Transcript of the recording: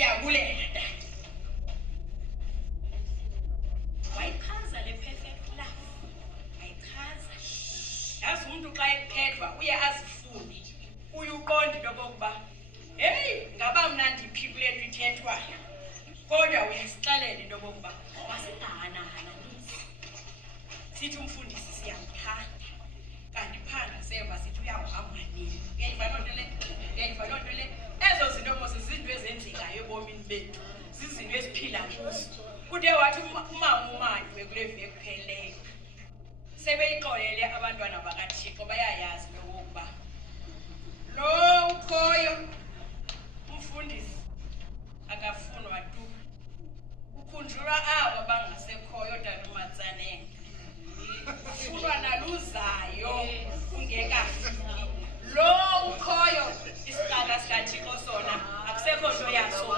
Siyabulela tata. Wayichaza le perfect love. Wayichaza. Yazi umuntu xa ephethwa uye azifune. Uyuqonda into kokuba hey ngaba mna ndiphi kule nto ithethwayo. Kodwa uyasixelela into kokuba wasingahana-hana nisi. Sithi umfundisi siyamthanda. Kanti phanda seva sithi uyahamba nini. Uyayiva loo nto le? Uyayiva loo nto le? Ezo zinto mose zizinto ezenzekayo ebomini bethu. Zizinto esiphila kuzo. Kude wathi umama uManywe kule veki epheleyo. Sebeyixolele abantwana bakaThixo bayayazi into kokuba lo ukhoyo umfundisi akafunwa tu. Ukhunjulwa aba bangasekhoyo tata uMatsanenga. Ufunwa naluzayo ungekafiki. Lo ukhoyo isiqala sikaThixo sona akusekho nto yaso.